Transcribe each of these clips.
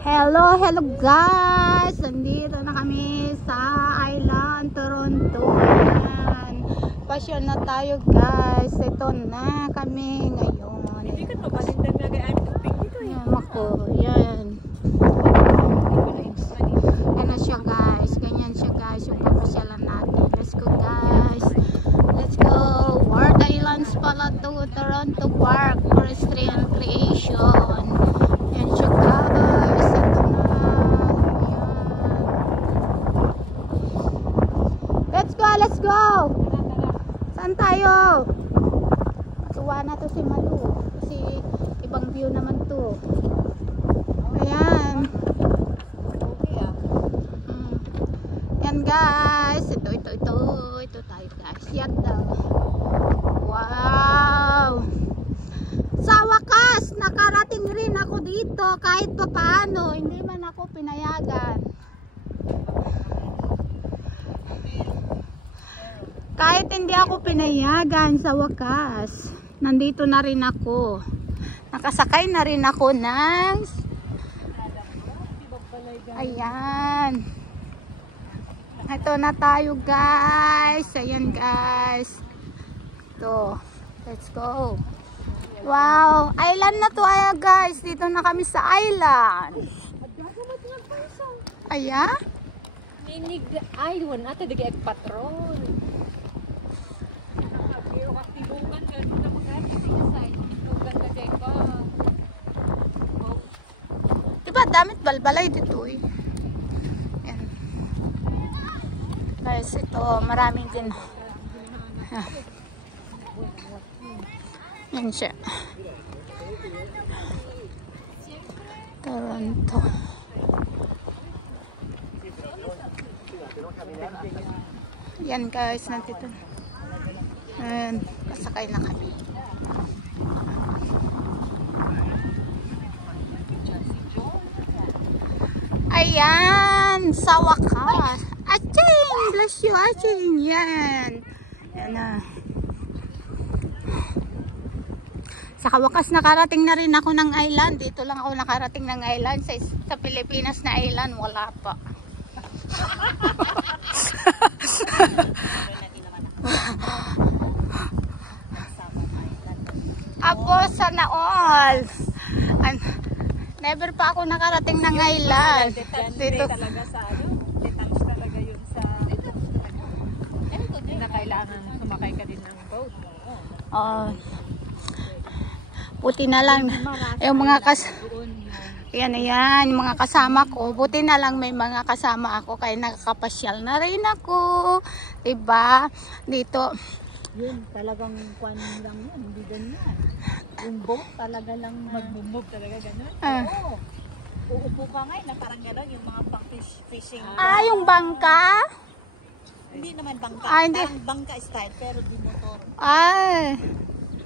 Hello guys! Nandito na kami sa Island, Toronto. Ayan. Pasyon na tayo guys. Ito na kami ngayon. Hindi ka mabalintang lagay ang tubig dito eh. Ayan, ako. Yan. Ano siya guys. Ganyan siya guys. Yung papasyalan natin. Let's go guys. Let's go. Ward Islands pala to. Toronto Park. Forestry and Creation. Yan siya guys. Ito na. Ayan. Let's go. Let's go. Saan tayo? Matuwa na to si Malu. Kasi ibang view naman to. Ayan. Yan guys. Ito tayo guys. Yan daw. Wow. Sa wakas, nakarating rin ako dito kahit pa paano. Hindi man ako pinayagan. Kahit hindi ako pinayagan, sa wakas, nandito na rin ako. Nakasakay na rin ako ng... Ayan. Ito na tayo guys. Ayan guys. Ito. Let's go. Wow. Island na to ay guys. Dito na kami sa island. Ayan. Ninig ay doon ate digi patron. Pero aktibukan ka dito magkano sa tugan ka dai pa. Diba damit balbalay dito eh. Ayan. Guys, ito maraming din. Yan siya. Toronto. Yan guys, nandito. Ayan, kasakay na kami. Ayan, sa wakas. Aching! Bless you, aching! Yan. Yan na. Sa wakas nakarating na rin ako ng island. Dito lang ako nakarating ng island. Sa Pilipinas na island, wala pa. Apo, sana all. Never pa ako nakarating ng island. Dito Talaga sa ano? Details talaga yun sa na kailangan sumakay ka din ng boat. Buti na lang yung mga Ayan, mga kasama ko. Buti na lang may mga kasama ako kaya nakakapasyal na rin ako. Diba? Dito. Yun, talagang kwan lang yun. Hindi ganyan. Yung boat talaga lang mag-move talaga ganun. Oo. Uupo ka ngayon na parang gano'n yung mga pang-fishing. Yung bangka? Hindi naman bangka. Hindi. Parang bangka style pero di motor.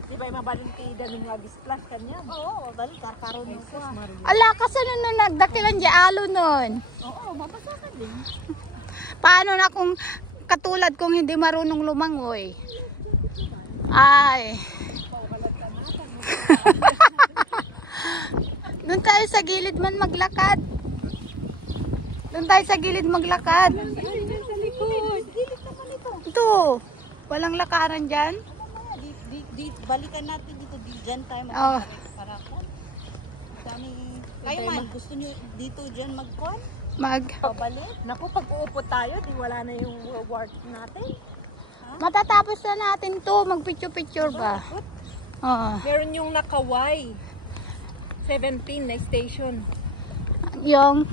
Di ba yung mabalintida ng mag-splash kanya? Oo, balik karkaroon yung ko. Ala, kasi nung nagdakilan di alo nun. Oo, mabasa ka din. Paano na kung katulad kong hindi marunong lumangoy? Doon tayo sa gilid man maglakad. Doon tayo sa gilid maglakad. Sa likod. Gilid naman ito. Ito. Walang lakaran dyan. Balikan natin dito. Diyan tayo para ko. Kayo man, gusto nyo dito dyan magkon? Pabalik? Naku, pag uupo tayo, di wala na yung work natin. Matatapos na natin to. Mag-picture-picture ba? Meron yung nakaway. 17 na station. Yung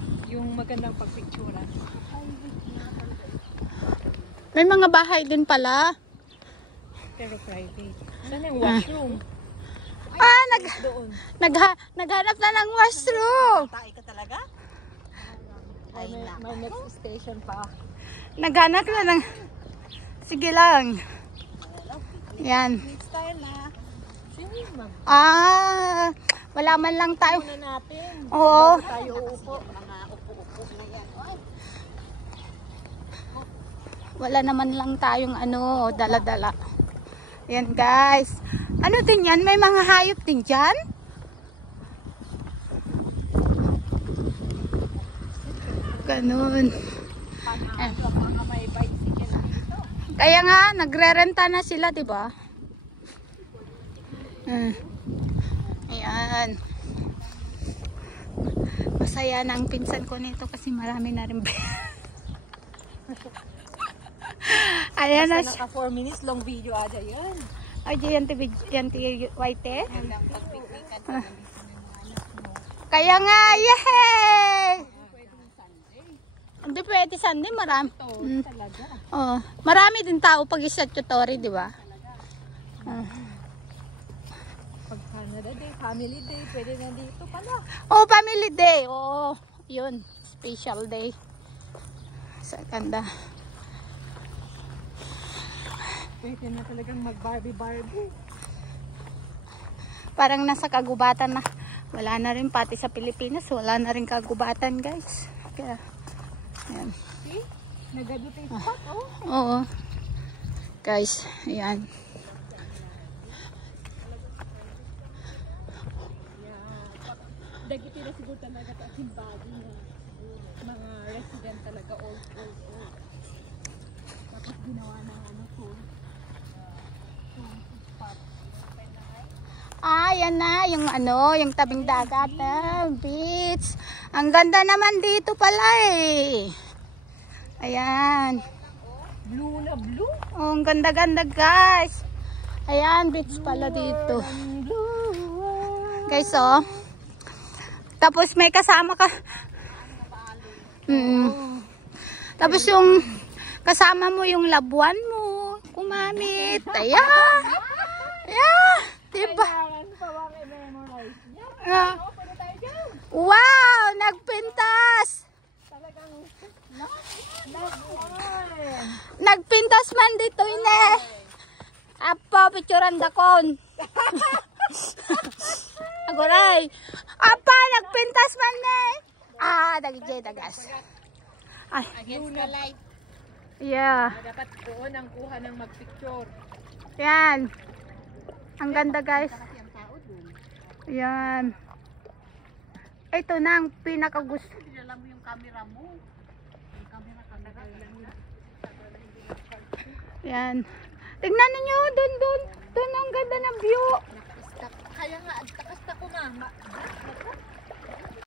magandang pagpicturan. may mga bahay din pala. Pero private. Saan yung washroom? Doon. Naghanap na ng washroom. Tayo ka talaga? May next station pa. Naghanap na ng... Sige lang. Yan. Next tayo na. Wala man lang tayo. Muna natin. Oo. Tayo uupo. Mga upo-upo na yan. Wala naman lang tayong dala-dala. Yan guys. Ano din yan? May mga hayop din dyan? Ganun. Mga may bicycle dito. Kaya nga, nagre-renta na sila, di ba? Ayan. Masaya na ang pinsan ko nito kasi marami na rin. Ayan na siya. Naka 4 minutes long video aja yan. Ay, yan ti white eh. Kaya nga, yehey! Hindi pwede Sunday, marami. Oh, marami din tao pag isa tutorial, di ba? Pag Canada Day, Family Day, pwede na dito pala. Oh, Family Day. Oh, yun. Special day. Sa ganda. Pwede na talagang mag-Barbie. Parang nasa kagubatan na. Wala na rin pati sa Pilipinas. Wala na rin kagubatan, guys. Kaya, ayan. See? Nagado tayo spot, oh. Oo. Guys, ayan. Dagiti na siguro talaga sa himbagi na mga resident talaga old. Tapos ginawa na ano to. Ah, yan na. Yung ano, yung tabing dagat. Beach. Ang ganda naman dito pala eh. Ayan. Blue na blue. Oh, ang ganda-ganda guys. Ayan, beach pala dito. Guys, oh. Tapos may kasama ka. Tapos yung kasama mo yung labuan mo. Kumamit. Ayan. Ayan. Diba? Wow! Nagpintas! Nagpintas man dito ine. Apa, picturean dakon. Agoray. Apa, nagpintas man ne. Ah, dagijay dagas. Ay. Against the light. Yeah. Dapat doon ang kuha ng magpicture. Yan. Ang ganda guys. Yan. Ito na ang pinakagusto. Dinala mo yung camera mo. Yung camera lang. Yan. Tignan niyo doon ang ganda ng view. Kaya nga, takas ko na.